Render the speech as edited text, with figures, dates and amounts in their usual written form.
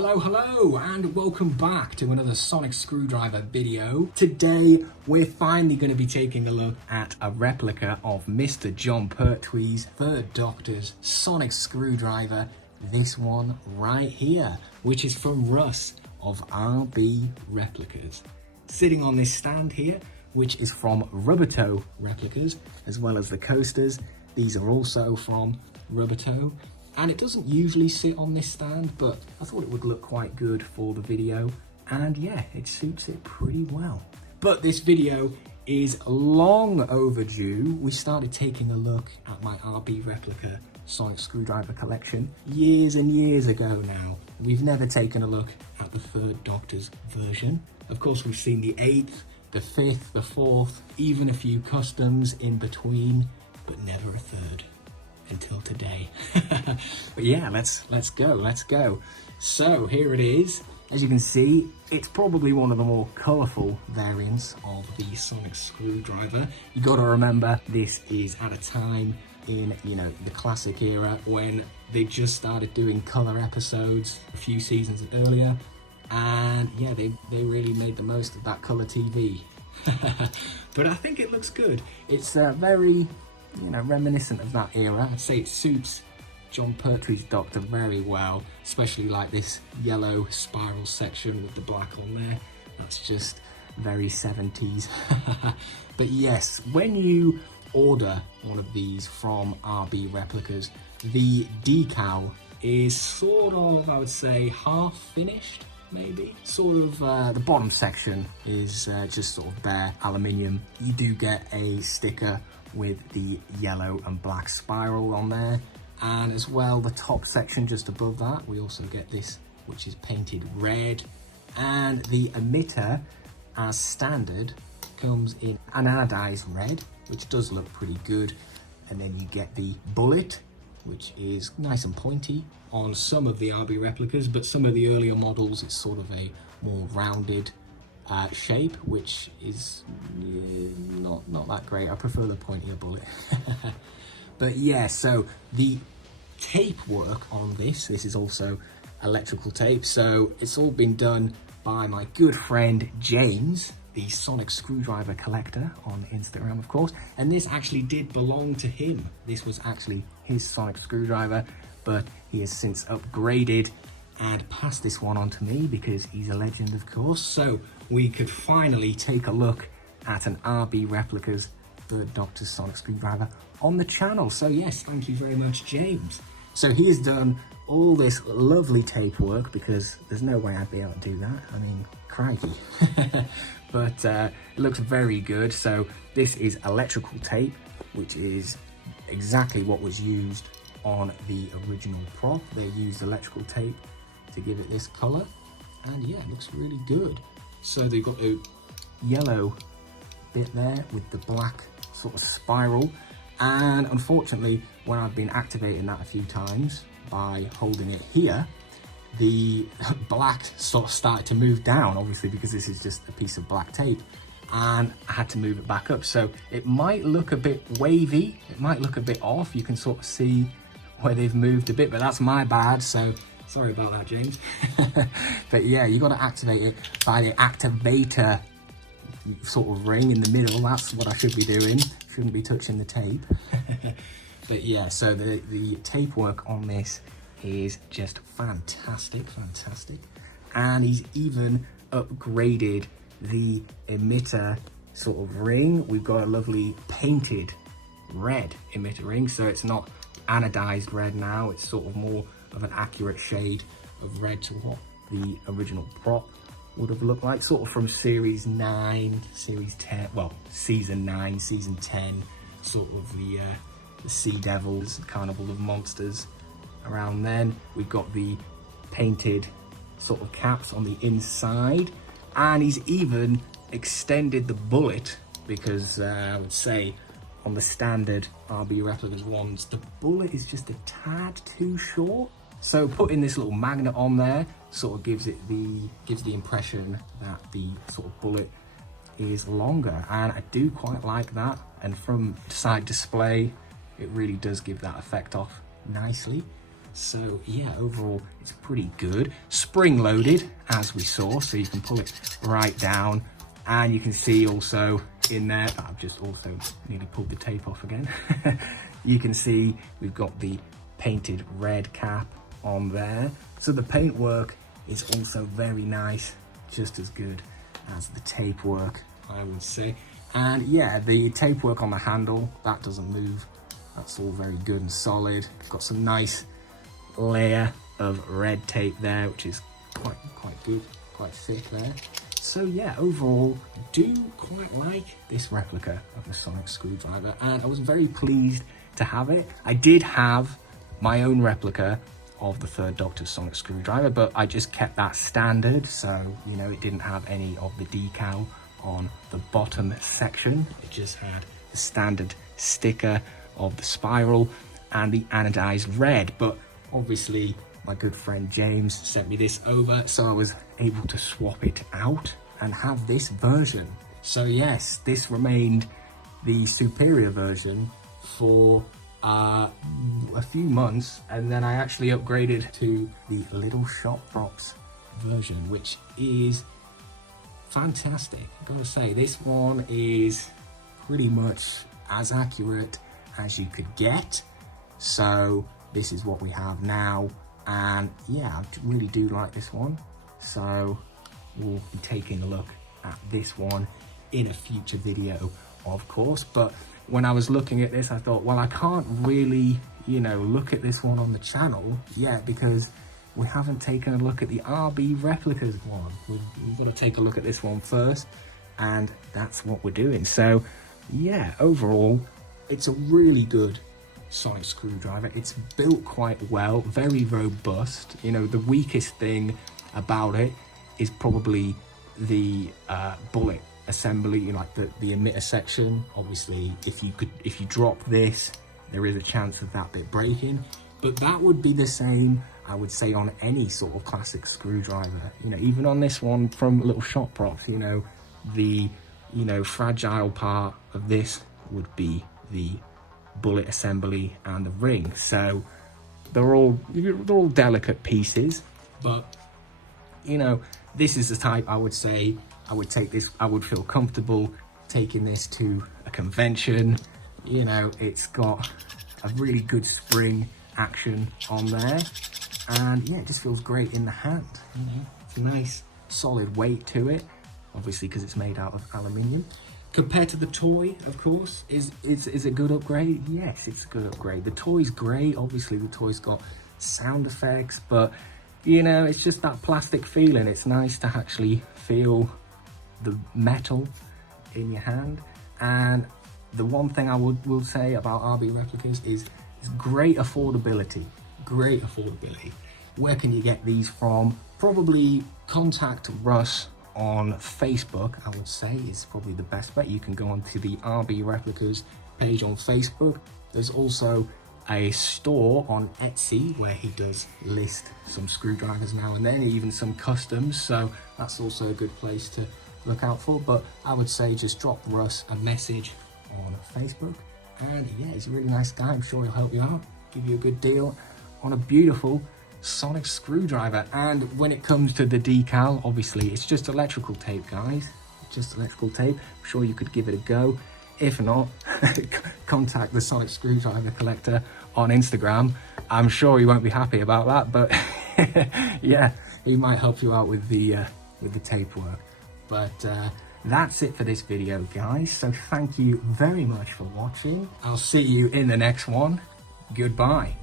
Hello, and welcome back to another sonic screwdriver video. Today, we're finally going to be taking a look at a replica of Mr. John Pertwee's Third Doctor's sonic screwdriver. This one right here, which is from Russ of RB Replicas. Sitting on this stand here, which is from Rubbertoe Replicas, as well as the coasters. These are also from Rubbertoe. And it doesn't usually sit on this stand, but I thought it would look quite good for the video. And yeah, it suits it pretty well. But this video is long overdue. We started taking a look at my RB Replica sonic screwdriver collection years and years ago now. We've never taken a look at the Third Doctor's version. Of course, we've seen the 8th, the 5th, the 4th, even a few customs in between, but never a third. Until today. But yeah, let's go. So here it is. As you can see, it's probably one of the more colourful variants of the sonic screwdriver. You got to remember, this is at a time in, the classic era when they just started doing colour episodes a few seasons earlier, and yeah, they really made the most of that colour TV. But I think it looks good. It's very reminiscent of that era. I'd say it suits John Pertwee's Doctor very well, especially like this yellow spiral section with the black on there. That's just very 70s. But yes, when you order one of these from RB Replicas, the decal is sort of, I would say, half finished. Maybe sort of the bottom section is just sort of bare aluminium. You do get a sticker with the yellow and black spiral on there, and as well the top section just above that we also get this, which is painted red, and the emitter as standard comes in anodized red, which does look pretty good. And then you get the bullet, which is nice and pointy on some of the RB Replicas, but some of the earlier models it's sort of a more rounded shape, which is not that great. I prefer the pointier bullet. But yeah, so the tape work on this is also electrical tape, so it's all been done by my good friend James, the sonic screwdriver collector on Instagram, of course. And this actually did belong to him. This was actually his sonic screwdriver, but he has since upgraded and passed this one on to me because he's a legend, of course. So we could finally take a look at an RB Replicas Third Doctor's sonic screwdriver on the channel. So yes, thank you very much, James. So he has done all this lovely tape work, because there's no way I'd be able to do that. I mean, crikey. But it looks very good. So this is electrical tape, which is exactly what was used on the original prop. They used electrical tape to give it this color, and yeah, it looks really good. So they've got a yellow bit there with the black sort of spiral, and unfortunately when I've been activating that a few times by holding it here, the black sort of started to move down, obviously because this is just a piece of black tape, and I had to move it back up. So it might look a bit wavy, it might look a bit off. You can sort of see where they've moved a bit, but that's my bad, so sorry about that, James. But yeah, you got to activate it by the activator sort of ring in the middle. That's what I should be doing. Shouldn't be touching the tape. But yeah, so the tape work on this is just fantastic. And he's even upgraded the emitter sort of ring. We've got a lovely painted red emitter ring, so it's not anodized red now. It's sort of more of an accurate shade of red to what the original prop would have looked like, sort of from series 9, series 10, well, season 9, season 10, sort of the Sea Devils, Carnival of Monsters around then. We've got the painted sort of caps on the inside, and he's even extended the bullet, because I would say on the standard RB Replicas ones, the bullet is just a tad too short. So putting this little magnet on there sort of gives the impression that the sort of bullet is longer, and I do quite like that. And from side display, it really does give that effect off nicely. So yeah, overall it's pretty good. Spring loaded, as we saw, so you can pull it right down, and you can see also in there, I've just also nearly pulled the tape off again. You can see we've got the painted red cap on there. So the paintwork is also very nice, just as good as the tape work, I would say. And yeah, the tape work on the handle, that doesn't move. That's all very good and solid. Got some nice layer of red tape there, which is quite good, quite thick there. So yeah, overall, I do quite like this replica of the sonic screwdriver, and I was very pleased to have it. I did have my own replica of the Third Doctor's sonic screwdriver, but I just kept that standard, so you know, it didn't have any of the decal on the bottom section. It just had the standard sticker of the spiral and the anodized red. But obviously my good friend James sent me this over, so I was able to swap it out and have this version. So yes, this remained the superior version for a few months, and then I actually upgraded to the little shop props version, which is fantastic. I've got to say, this one is pretty much as accurate as you could get. So this is what we have now, and yeah, I really do like this one. So we'll be taking a look at this one in a future video, of course. But when I was looking at this, I thought, well, I can't really, you know, look at this one on the channel yet, because we haven't taken a look at the RB Replicas one. We've got to take a look at this one first, and that's what we're doing. So yeah, overall, it's a really good sonic screwdriver. It's built quite well, very robust. You know, the weakest thing about it is probably the bullet assembly, you know, like the emitter section. Obviously, if you drop this, there is a chance of that bit breaking, but that would be the same, I would say, on any sort of classic screwdriver. You know, even on this one from Little Shop Props, you know, the, you know, fragile part of this would be the bullet assembly and the ring. So they're all delicate pieces, but you know, this is the type I would say I would take this, I would feel comfortable taking this to a convention. You know, it's got a really good spring action on there, and yeah, it just feels great in the hand. You know, it's a nice solid weight to it, obviously because it's made out of aluminium. Compared to the toy, of course, is a good upgrade? Yes, it's a good upgrade. The toy's great. Obviously, the toy's got sound effects, but you know, it's just that plastic feeling. It's nice to actually feel the metal in your hand. And the one thing I will say about RB Replicas is great affordability. Great affordability. Where can you get these from? Probably contact Russ on Facebook, I would say, is probably the best bet. You can go onto the RB Replicas page on Facebook. There's also a store on Etsy where he does list some screwdrivers now and then, even some customs, so that's also a good place to look out for. But I would say just drop Russ a message on Facebook, and yeah, he's a really nice guy. I'm sure he'll help you out, give you a good deal on a beautiful sonic screwdriver. And when it comes to the decal, obviously it's just electrical tape, guys, just electrical tape. I'm sure you could give it a go. If not, contact the Sonic Screwdriver Collector on Instagram. I'm sure you won't be happy about that, but yeah, he might help you out with the tape work. But that's it for this video, guys. So thank you very much for watching. I'll see you in the next one. Goodbye.